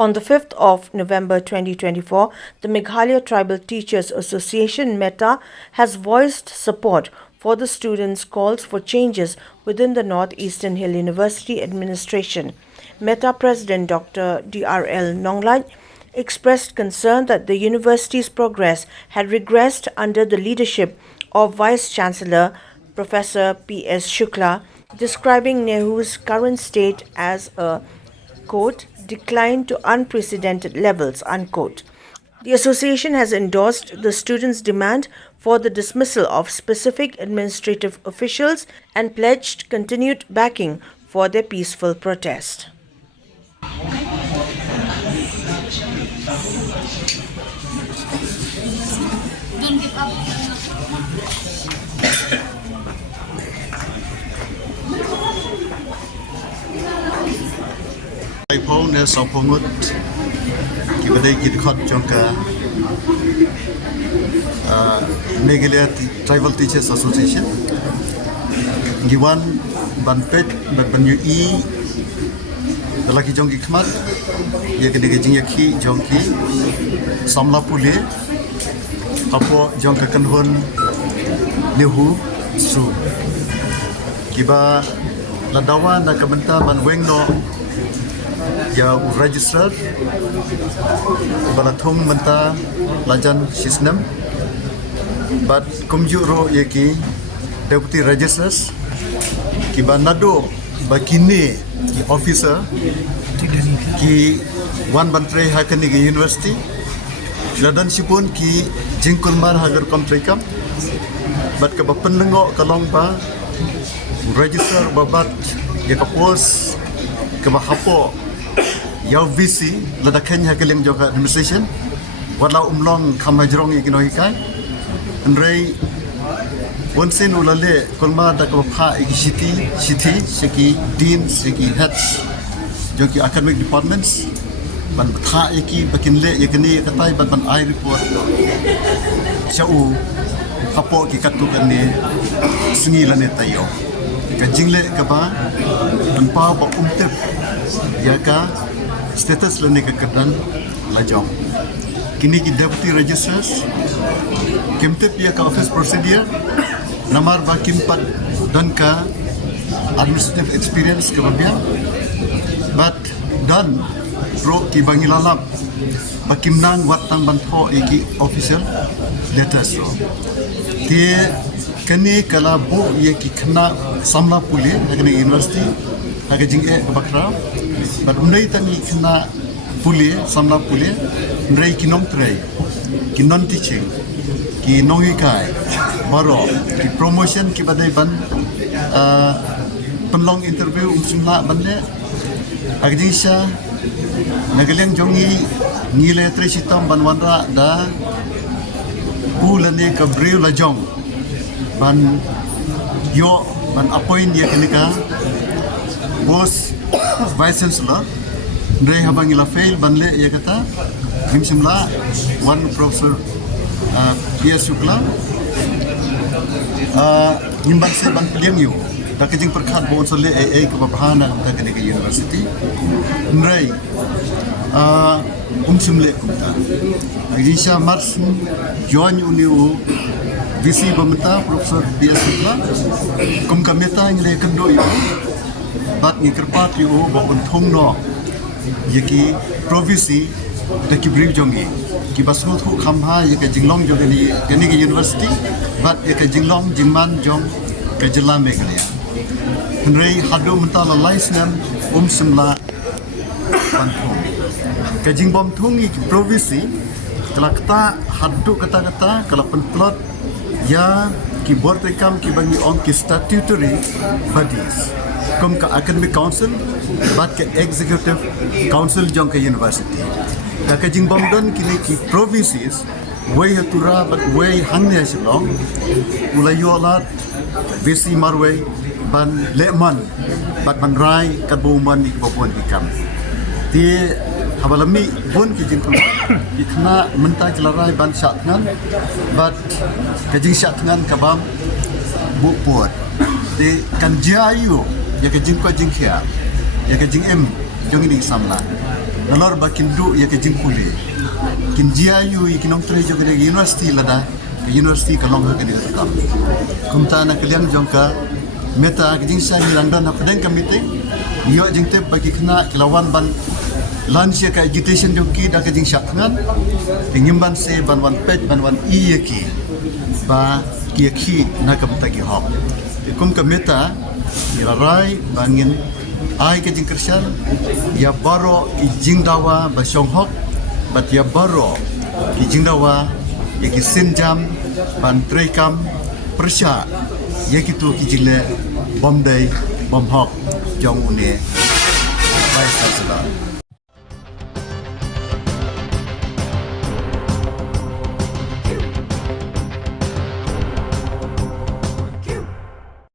On the 5th of November 2024, the Meghalaya Tribal Teachers Association (MeTTA) has voiced support for the students' calls for changes within the Northeastern Hill University administration. MeTTA President Dr. D.R.L. Nonglait expressed concern that the university's progress had regressed under the leadership of Vice-Chancellor Prof. P.S. Shukla, describing Nehu's current state as a, quote, decline to unprecedented levels, unquote. The association has endorsed the students' demand for the dismissal of specific administrative officials and pledged continued backing for their peaceful protest. Don't give up. iPhone is a promote kibadai kidkhot jongka Meghalaya Tribal Teachers Association giwan banpet banyu I dalaki jongki khmat ye kene jing yakhi jongki samla pule apo jongka kanhon Nehu su kiba ladawa na kabenta ban wengno ya register balathum menta lajan system but kumjuro yeki deputy registers ki banado bakini officer ki wan bantre hakani ki university ladan sipun ki jingkulmar hagar kontrekam but ka penlengo kalong ba register babat ya kapos ka hapo Yau VC lada Kenya keling joka administration wala umlong kamajrong iginohikai andrei onsen ulale kolma da kapha city seki dean seki heads joki academic departments ban tha iki bakinle yakni katai ban I report chau kapo ki katu kanne singi lane tayo ka jingle ka ba tanpa ba umtep ya ka status lane ka kadan lajong kini ki deputy registers kimtep ya ka office procedure namar ba kimpat dan ka administrative experience ka babia but dan pro ki bangilalap bakimnang watang bantho iki official letters ro tie kani kala bu ye ki khna samla pule agni university aga jingge bakra but undai tani khna pule samla pule ndrai kinom trai kinon teaching ki nongi kai baro ki promotion ki badai ban penlong interview umsumla banne aga jingsa nagaleng jongi ngile tresitam banwanra da pulane ka breu la jong ban yo ban appoint dia kenika bos Vice-Chancellor Ndrei habangila fail banle ya kata himsimla one Professor P.S. Shukla nimban se ban piliang yu da kajing perkhat bon sole AA ke babhana ka kenika university Ndrei umsimle kumta Agisha Mars join uniu VC Bamata Profesor P.S. Shukla kum kameta ngile kendo yu bat ni kerpat yu bokun thongno yeki provinsi da kibriu jongi ki basmu thu khamha yeka jinglong jogani gani ki university bat yeka jinglong jingman jong ka jilla Meghalaya hnrei hadu mentala laisnam simla panthong ka jingbom thongi ki provinsi kelakta hadu kata-kata kala penplot ya ki board rekam ki bangi on ki statutory bodies kom ka academic council bat ke executive council jong ke university ka jingbom don kini ki provinces way hatura but way hangne silong ulayolat visi marway ban leman bat ban rai kabuman ni babon ikam ti habalami bon ki jingkul ikna menta jelarai ban syatngan but kajing syatngan kabam bu puat ti kan jayu ya kajing ko jingkhia ya kajing em jong ini samla nalor bakin du ya ke jingkuli kin jiayu ikinong tre jo ke university lada ke university kalong ke ni ka kumta na kalian jongka meta ke jing sai langdan na pedeng committee yo jingte bagi kena kelawan ban lunch ya ka agitation joki da ke jing syakngan tingimban se ban wan pet ban wan i ki ba ki na kamta ki hok kum ka meta irarai bangin ai ke jing kersan ya baro ki jing dawa ba syong hok bat ya baro ki jing dawa ya ki sinjam ban trekam persya ya ki tu ki jingle bom dai bom hok jong une Vice-Chancellor